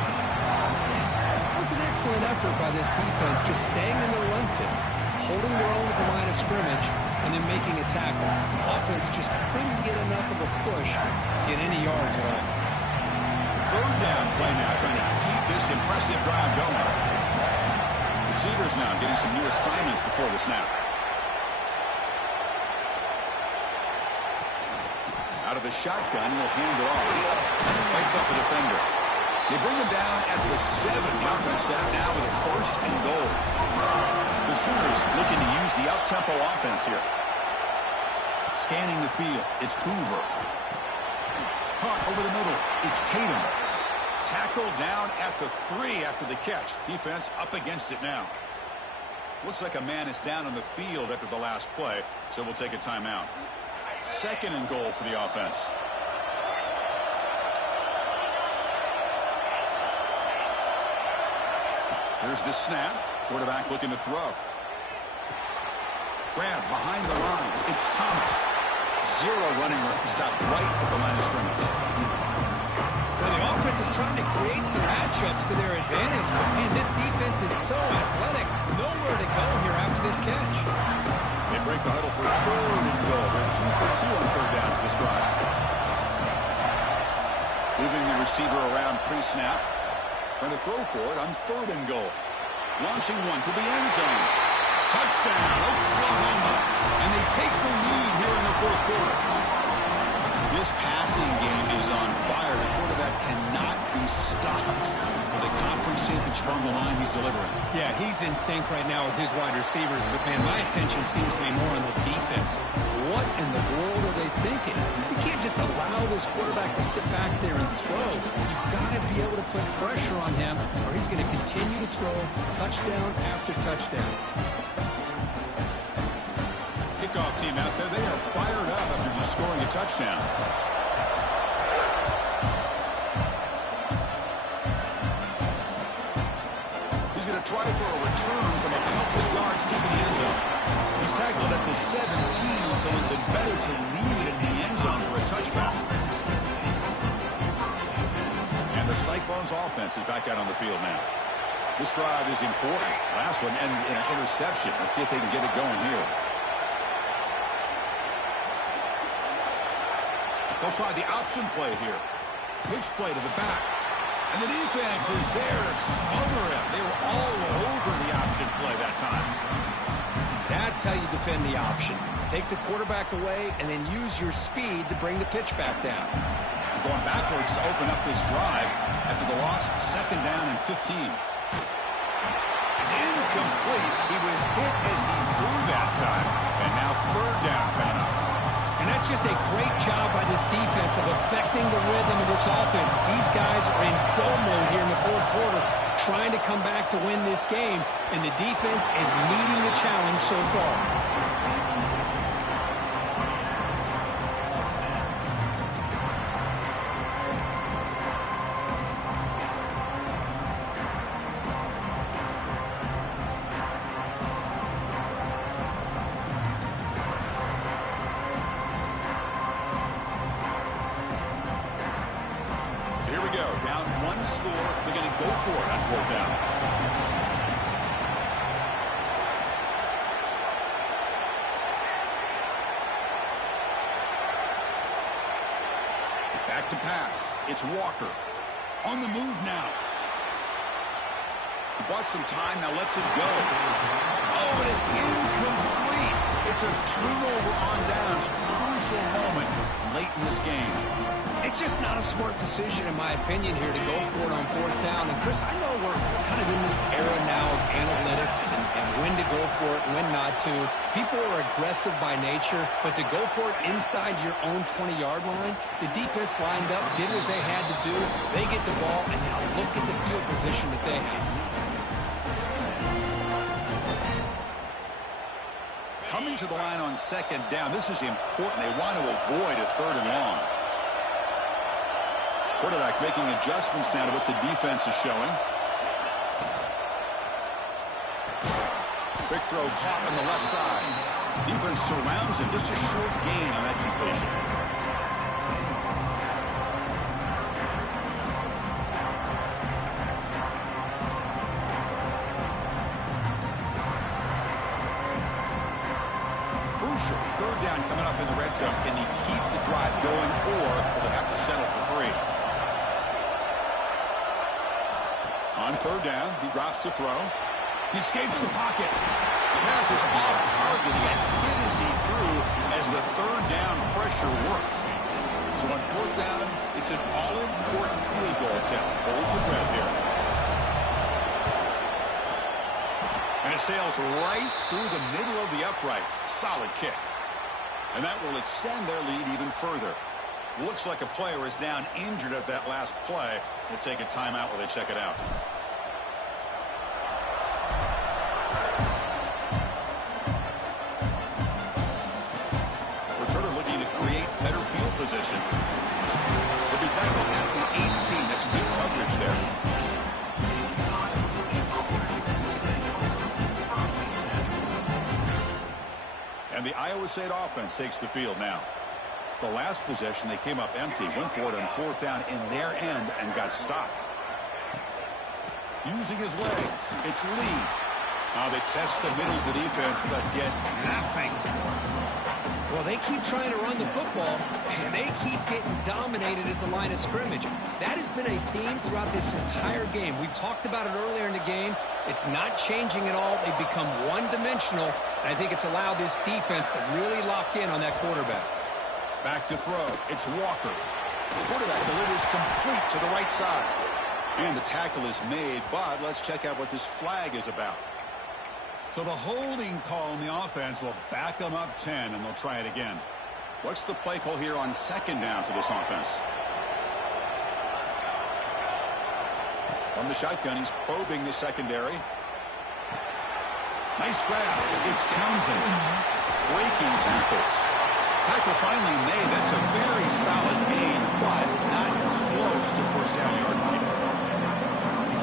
It was an excellent effort by this defense, just staying in their run fits, holding their own at the line of scrimmage, and then making a tackle. Offense just couldn't get enough of a push to get any yards at all. Third down play now, trying to keep this impressive drive going. Receivers now getting some new assignments before the snap. Out of the shotgun, he'll hand it off. Bites up a defender. They bring him down at the 7. The offense set up now with a 1st and goal. The Sooners looking to use the up-tempo offense here. Scanning the field. It's Hoover. Caught over the middle. It's Tatum. Tackled down at the 3 after the catch. Defense up against it now. Looks like a man is down on the field after the last play, so we'll take a timeout. 2nd and goal for the offense. Here's the snap. Quarterback looking to throw. Grab behind the line. It's Thomas. 0 running room. Stop right at the line of scrimmage. Well, the offense is trying to create some matchups to their advantage, but man, this defense is so athletic. Nowhere to go here after this catch. They break the huddle for 3rd and goal. They're 2 for 2 on 3rd down to this drive. Moving the receiver around pre-snap. Going to throw for it on 3rd and goal. Launching one to the end zone. Touchdown, Oklahoma. And they take the lead here in the 4th quarter. This passing game is on fire. The quarterback cannot be stopped. With a conference championship on the line, he's delivering. Yeah, he's in sync right now with his wide receivers, but man, my attention seems to be more on the defense. What in the world are they thinking? You can't just allow this quarterback to sit back there and throw. You've got to be able to put pressure on him, or he's going to continue to throw touchdown after touchdown. Kickoff team out there, they are fired up after just scoring a touchdown. He's going to try for a return from a couple of yards deep in the end zone. He's tackled at the 17, so it would be better to leave it in the end zone for a touchback. And the Cyclones offense is back out on the field now. This drive is important. Last one ended in an interception. Let's see if they can get it going here. They'll try the option play here. Pitch play to the back. And the defense is there to smother him. They were all over the option play that time. That's how you defend the option. Take the quarterback away and then use your speed to bring the pitch back down. Going backwards to open up this drive after the loss, 2nd down and 15. It's incomplete. He was hit as he threw that time. And now 3rd down coming up. And that's just a great job by this defense of affecting the rhythm of this offense. These guys are in go mode here in the 4th quarter, trying to come back to win this game, and the defense is meeting the challenge so far. Here we go. Down 1 score. They're going to go for it on 4th down. Back to pass. It's Walker. On the move now. He bought some time. Now lets it go. Oh, and it's incomplete. It's a turnover on downs. Crucial moment late in this game. It's just not a smart decision, in my opinion, here to go for it on 4th down. And, Chris, I know we're kind of in this era now of analytics and when to go for it and when not to. People are aggressive by nature, but to go for it inside your own 20-yard line, the defense lined up, did what they had to do. They get the ball, and now look at the field position that they have. Coming to the line on 2nd down, this is important. They want to avoid a 3rd and long. Quarterback making adjustments now to what the defense is showing. Big throw caught on the left side. Defense surrounds him. Just a short gain on that completion. Third down coming up in the red zone. Can he keep the drive going, or will they have to settle for 3? On third down, he drops to throw. He escapes the pocket. The pass is off target. He got hit as he threw as the third down pressure worked. So on fourth down, it's an all-important field goal attempt. Hold your breath here. And it sails right through the middle of the uprights. Solid kick. And that will extend their lead even further. Looks like a player is down injured at that last play. We'll take a timeout while they check it out. Returner looking to create better field position. He'll be tackled at the 18. That's good coverage there. And the Iowa State offense takes the field now. The last possession, they came up empty, went for it on fourth down in their end and got stopped. Using his legs, it's Lee. They test the middle of the defense, but get nothing. Well, they keep trying to run the football, and they keep getting dominated at the line of scrimmage. That has been a theme throughout this entire game. We've talked about it earlier in the game. It's not changing at all. They've become one-dimensional, and I think it's allowed this defense to really lock in on that quarterback. Back to throw. It's Walker. The quarterback delivers complete to the right side. And the tackle is made, but let's check out what this flag is about. So the holding call on the offense will back them up 10, and they'll try it again. What's the play call here on second down for this offense? From the shotgun, he's probing the secondary. Nice grab. It's Townsend. Breaking tackles. Tackle finally made. That's a very solid gain, but not close to first down yardage.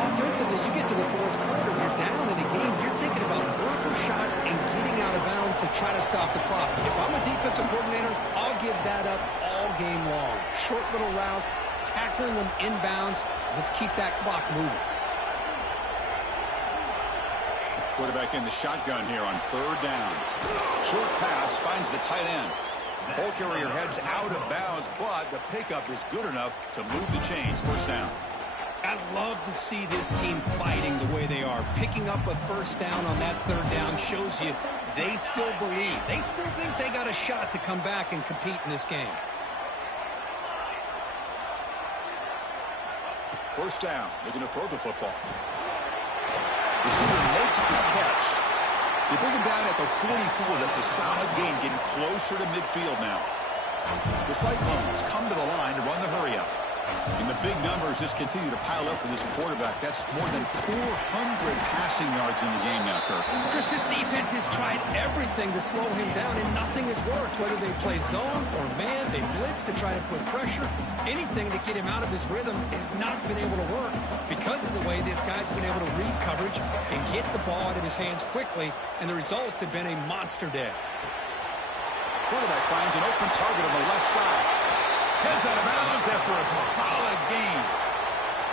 Offensively, you get to the fourth quarter, you're down in the game, you're thinking about vertical shots and getting out of bounds to try to stop the clock. If I'm a defensive coordinator, I'll give that up all game long. Short little routes, tackling them inbounds. Let's keep that clock moving. Quarterback in the shotgun here on third down. Short pass finds the tight end. Ball carrier heads out of bounds, but the pickup is good enough to move the chains. First down. I'd love to see this team fighting the way they are. Picking up a first down on that third down shows you they still believe. They still think they got a shot to come back and compete in this game. First down. Looking to throw the football. Receiver makes the catch. They bring him down at the 44. That's a solid gain, getting closer to midfield now. The Cyclones come to the line to run the hurry-up. And the big numbers just continue to pile up for this quarterback. That's more than 400 passing yards in the game now, Kirk. Chris, this defense has tried everything to slow him down, and nothing has worked. Whether they play zone or man, they blitz to try to put pressure. Anything to get him out of his rhythm has not been able to work because of the way this guy's been able to read coverage and get the ball out of his hands quickly, and the results have been a monster day. Quarterback finds an open target on the left side. Heads out of bounds after a solid gain.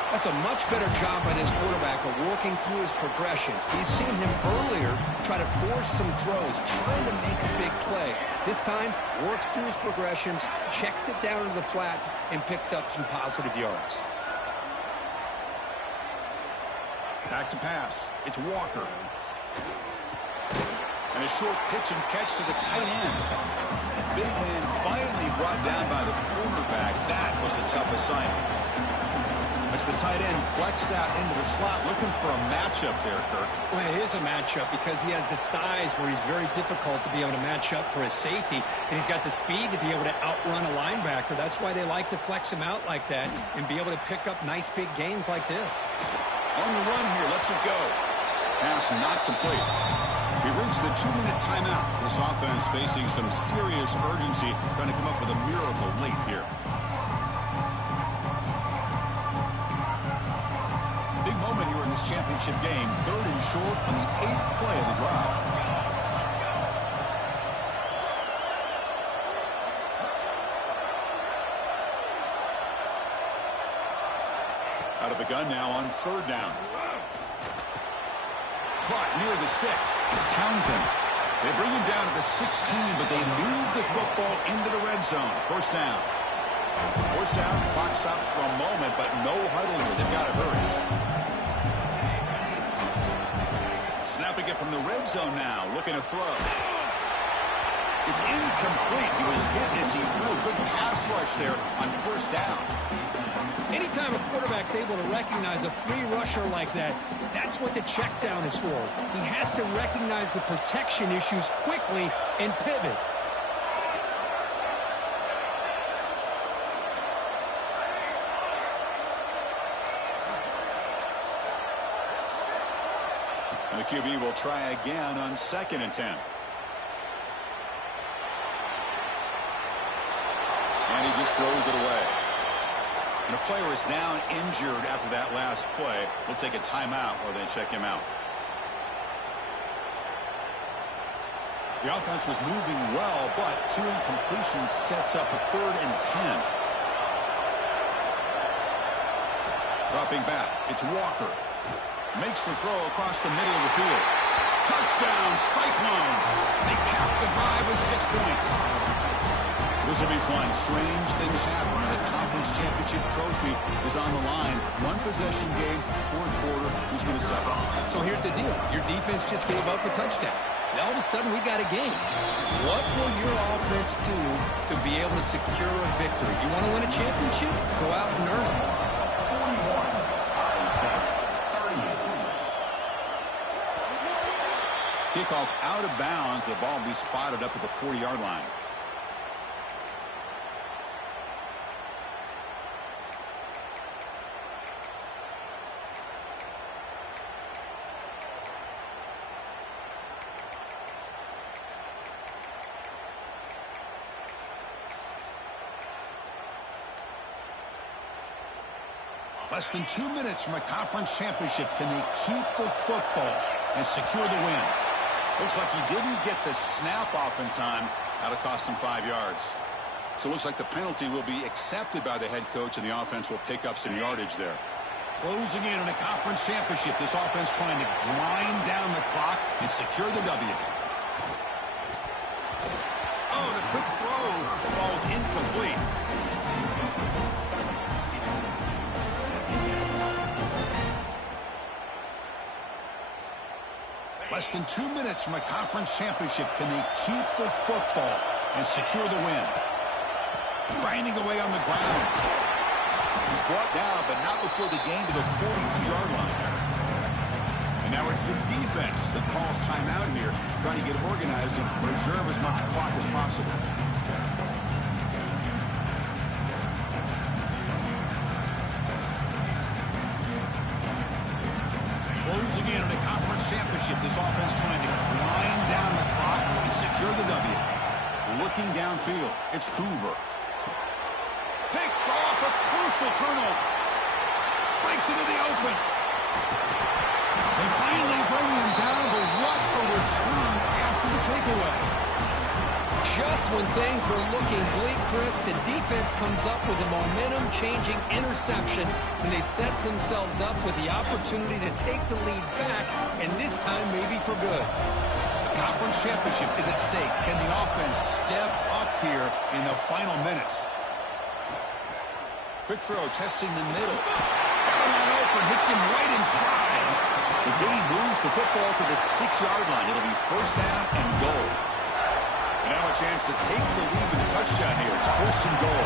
That's a much better job by this quarterback of working through his progressions. We've seen him earlier try to force some throws, trying to make a big play. This time, works through his progressions, checks it down to the flat, and picks up some positive yards. Back to pass. It's Walker. And a short pitch and catch to the tight end. Big man finally brought down by the cornerback. That was a tough assignment. That's the tight end flexed out into the slot, looking for a matchup there, Kirk. Well, it is a matchup because he has the size where he's very difficult to be able to match up for his safety, and he's got the speed to be able to outrun a linebacker. That's why they like to flex him out like that and be able to pick up nice big gains like this. On the run here, lets it go. Pass not complete. We've reached the 2-minute timeout. This offense facing some serious urgency, trying to come up with a miracle late here. Big moment here in this championship game. Third and short on the 8th play of the drive. Out of the gun now on third down. Caught near the sticks. It's Townsend. They bring him down to the 16, but they move the football into the red zone. First down. First down, clock stops for a moment, but no huddle here. They've got to hurry. Snapping it from the red zone now, looking to throw. It's incomplete. He was hit as he threw. Good pass rush there on first down. Anytime a quarterback's able to recognize a free rusher like that, that's what the check down is for. He has to recognize the protection issues quickly and pivot. And the QB will try again on 2nd and 10. And he just throws it away. And a player is down injured after that last play. We'll take a timeout or they check him out. The offense was moving well, but 2 incompletions sets up a 3rd and 10. Dropping back, it's Walker. Makes the throw across the middle of the field. Touchdown, Cyclones! They cap the drive with 6 points. This will be fun. Strange things happen when the conference championship trophy is on the line. 1 possession game, 4th quarter. Who's going to step up? So here's the deal. Your defense just gave up a touchdown. Now all of a sudden we got a game. What will your offense do to be able to secure a victory? You want to win a championship? Go out and earn it. Kickoff out of bounds. The ball will be spotted up at the 40-yard line. Less than 2 minutes from a conference championship. Can they keep the football and secure the win? Looks like he didn't get the snap off in time. That'll cost him 5 yards. So it looks like the penalty will be accepted by the head coach, and the offense will pick up some yardage there. Closing in on a conference championship. This offense trying to grind down the clock and secure the W. Oh, the quick throw falls incomplete. Less than 2 minutes from a conference championship. Can they keep the football and secure the win? Grinding away on the ground. He's brought down, but not before the gain to the 42-yard line. And now it's the defense that calls timeout here, trying to get organized and preserve as much clock as possible. Closing in on a conference championship. This offense trying to grind down the clock and secure the W. Looking downfield, it's Hoover. Picked off, a crucial turnover. Breaks into the open. They finally bring him down, but what a return after the takeaway. Just when things were looking bleak, Chris, the defense comes up with a momentum-changing interception, and they set themselves up with the opportunity to take the lead back, and this time maybe for good. The conference championship is at stake. Can the offense step up here in the final minutes? Quick throw, testing the middle. Wide open, hits him right in stride. The game moves the football to the 6-yard line. It'll be first down and goal. And now a chance to take the lead with a touchdown here. It's first and goal.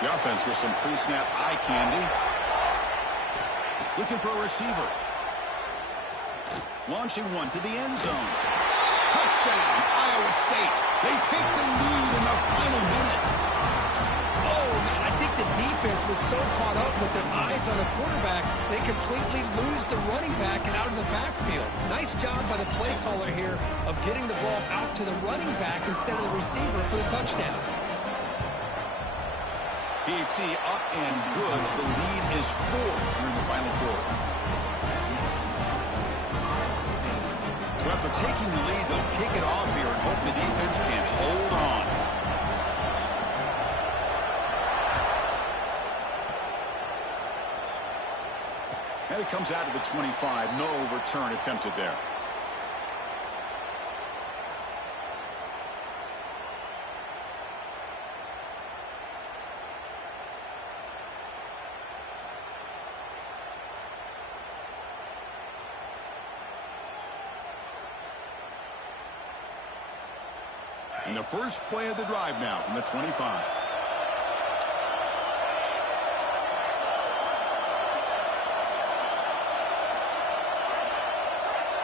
The offense with some pre-snap eye candy. Looking for a receiver. Launching one to the end zone. Touchdown, Iowa State. They take the lead in the final minute. Oh, man, I think the defense was so caught up with their eyes on the quarterback, they completely lose the running back and out of the backfield. Nice job by the play caller here of getting the ball out to the running back instead of the receiver for the touchdown. PAT up and good. The lead is 4 here in the final quarter. So after taking the lead, they'll kick it off here and hope the defense can hold on. Play comes out of the 25. No return attempted there. And the first play of the drive now from the 25.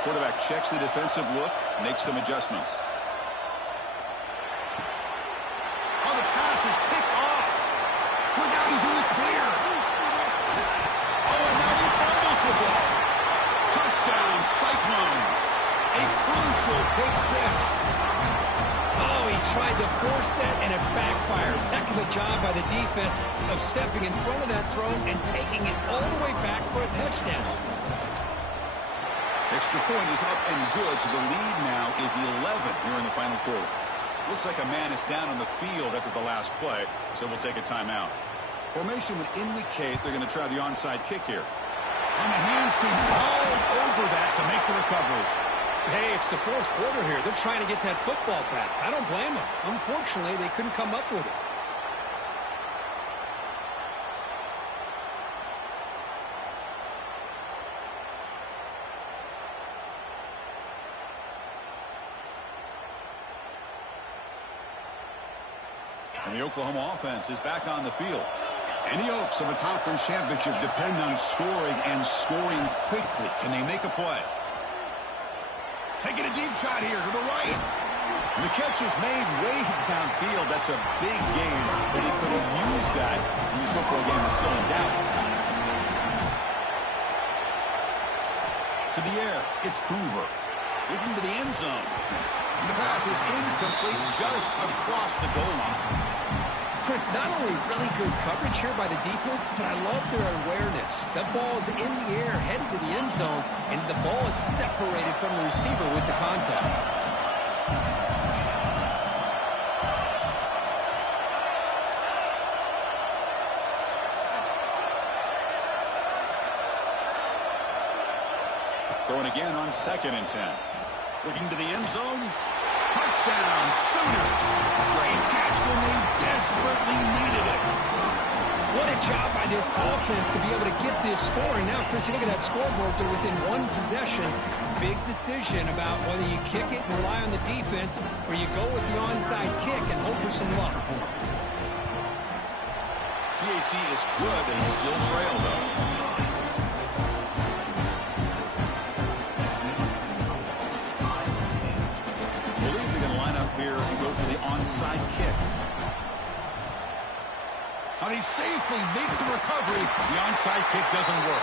Quarterback checks the defensive look, makes some adjustments. Oh, the pass is picked off. Look out, he's in the clear. Oh, and now he fumbles the ball. Touchdown, Cyclones. A crucial pick six. Oh, he tried to force that, and it backfires. Heck of a job by the defense of stepping in front of that throw and taking it all the way back for a touchdown. Extra point is up and good, so the lead now is 11 here in the final quarter. Looks like a man is down on the field after the last play, so we'll take a timeout. Formation would indicate they're going to try the onside kick here. On the hands team, all over that to make the recovery. Hey, it's the fourth quarter here. They're trying to get that football back. I don't blame them. Unfortunately, they couldn't come up with it. And the Oklahoma offense is back on the field. And the Oaks of a conference championship depend on scoring and scoring quickly. Can they make a play? Taking a deep shot here to the right. And the catch is made way downfield. That's a big gain, but he could have used that when this football game was still in doubt. To the air, it's Hoover. Looking to the end zone. And the pass is incomplete just across the goal line. Chris, not only really good coverage here by the defense, but I love their awareness. That ball is in the air, headed to the end zone, and the ball is separated from the receiver with the contact. Throwing again on 2nd and 10. Looking to the end zone. Touchdown, Sooners. Great catch when they desperately needed it. What a job by this offense to be able to get this scoring. Now, Chris, you look at that scoreboard, they're within one possession. Big decision about whether you kick it and rely on the defense or you go with the onside kick and hope for some luck. PAT is good. They still trail, though. Here and go for the onside kick. And he safely makes the recovery. The onside kick doesn't work.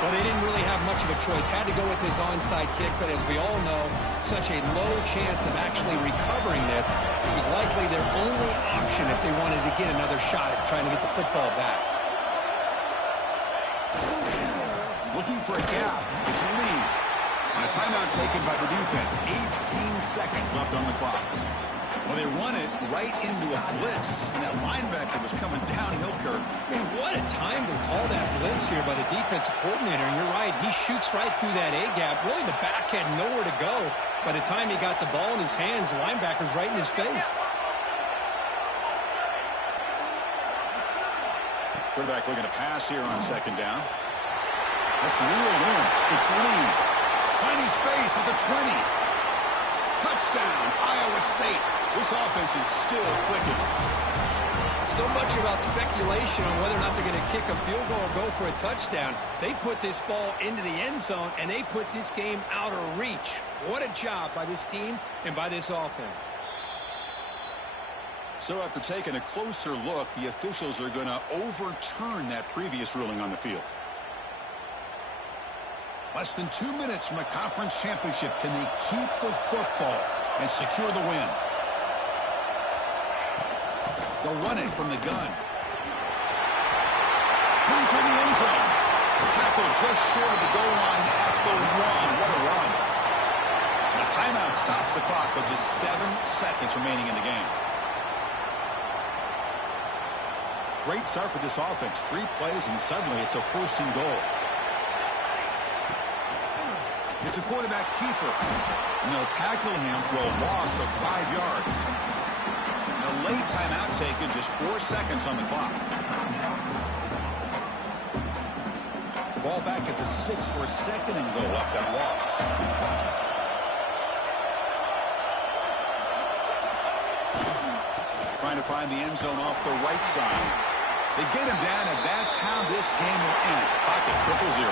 Well, they didn't really have much of a choice. Had to go with his onside kick, but as we all know, such a low chance of actually recovering this. It was likely their only option if they wanted to get another shot at trying to get the football back. Looking for a gap. It's a lead. And a timeout taken by the defense. 18 seconds left on the clock. Well, they run it right into a blitz. And that linebacker was coming downhill, Kurt. Man, what a time to call that blitz here by the defensive coordinator. And you're right, he shoots right through that A-gap. Really, the back had nowhere to go. By the time he got the ball in his hands, the linebacker's right in his face. Quarterback looking to pass here on 2nd down. That's reeled in. It's Lee. Finding space at the 20. Touchdown, Iowa State. This offense is still clicking. So much about speculation on whether or not they're going to kick a field goal or go for a touchdown. They put this ball into the end zone, and they put this game out of reach. What a job by this team and by this offense. So after taking a closer look, the officials are going to overturn that previous ruling on the field. Less than 2 minutes from a conference championship. Can they keep the football and secure the win? They'll run it from the gun. Into the end zone. Tackle just short of the goal line at the 1. What a run. And a timeout stops the clock with just 7 seconds remaining in the game. Great start for this offense. 3 plays and suddenly it's a 1st and goal. It's a quarterback keeper. And they'll tackle him for a loss of 5 yards. A late timeout taken, just 4 seconds on the clock. Ball back at the 6 for a second and goal up that loss. Trying to find the end zone off the right side. They get him down, and that's how this game will end. Pocket 0-0.